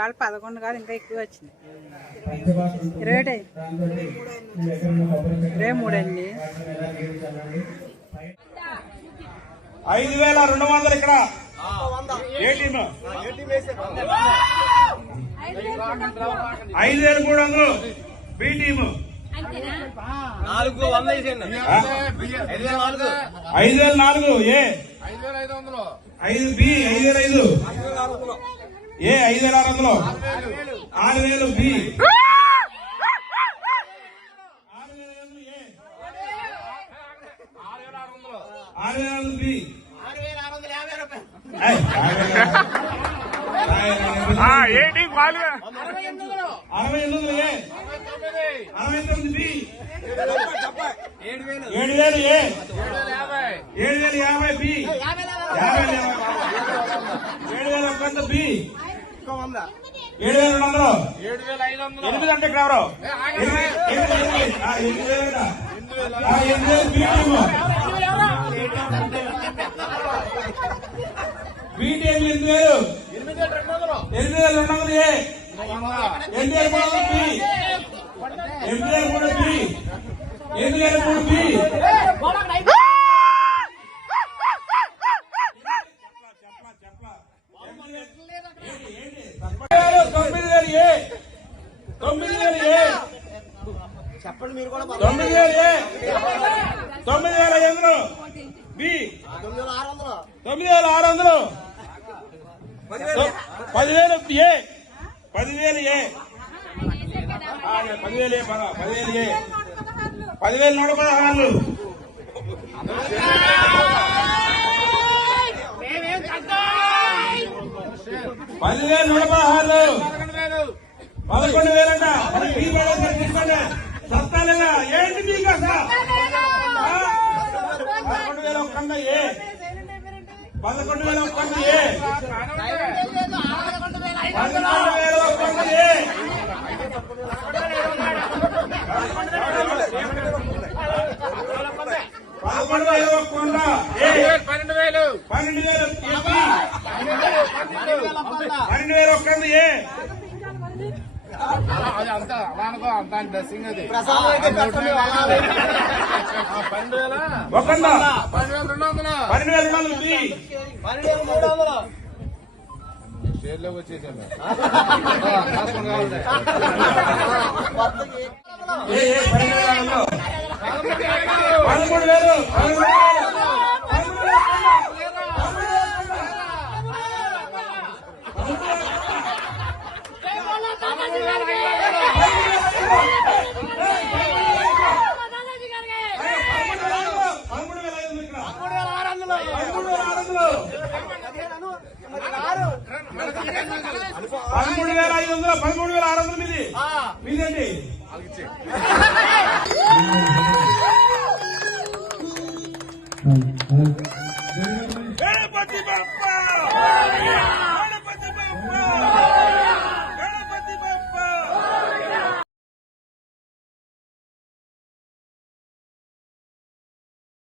వాళ్ళు పదకొండు కాదు ఇంకా ఎక్కువ వచ్చింది. ఇరవై ఒకటి ఇరవై మూడు అండి ఐదు వేల రెండు వందలు ఇక్కడ. ఐదు వేల మూడు వందలు. B team. నాలుగు వంద వేసేయండి ఐదు వేల నాలుగు. ఐదు వేల నాలుగు. ఏ? ఐదు వేల ఐదు వందలు. ఐదు బి ఐదు వేల ఐదు. ఏ ఐదు వేల ఆరు వందలు ఆరు వేలు బి. ఆరు వేల ఆరు బి. ఏంటి అరవై ఎనిమిది అరవై తొమ్మిది బి. ఏడు వేలు ఏ? ఏడు వేల యాభై బి. యాభై. ఏడు వేల ఒక్క బి. ఇంకో వంద ఏడు వేల రెండు వందలు. ఏడు వేల ఐదు వందలు. ఎనిమిది అంటే ఇక్కడ ఎవరు? ఎనిమిది ఎనిమిది ఎనిమిది. వేలు ఎనిమిది వేలు. రెండు వందలు. ఎనిమిది వేల రెండు వందలు ఎనిమిది వేల మూడు ఎనిమిది వేల మూడు ఎనిమిది వేల మూడు బి తొమ్మిది వేలు ఏ తొమ్మిది వేలు ఏ చెప్పండి మీరు కూడా తొమ్మిది వేలు తొమ్మిది వేల ఎనిమిది బి. తొమ్మిది వేల ఆరు వందలు. వందలు పదివేలు ఏ? పదివేలు ఏ? పదివేలు ఏ పద పదివేలు ఏ? పదివేలు నూట పదహారు పదివేలు నూట పదహారు పదకొండు వేలు పదకొండు వేలంట తీసుకోండి. ఏంటి మీకు అసలు పదకొండు వేల ఒక్కంద ఏ పదకొండు వేల ఒక్కంద ఏ పదకొండు వేల ఒక్కంద ఏ పదకొండు వేల ఒక్కంద ఏ పన్నెండు వేలు పన్నెండు వేల పన్నెండు వేల ఒక్కంద ఏ అది అంత అలా అనుకో అంత డ్రెస్సింగ్ అది పన్నెండు వేల పన్నెండు వేల. రెండు వందలు పన్నెండు వేల రెండు వందలు పన్నెండు వేల మూడు వందలు షేర్లోకి వచ్చేసాను పదమూడు వేలు పదమూడు వేలు పదమూడు వేల పదమూడు వేల ఐదు వందల పదమూడు వేల ఆరు వందలు మీది మీదండి గణపతి బప్ప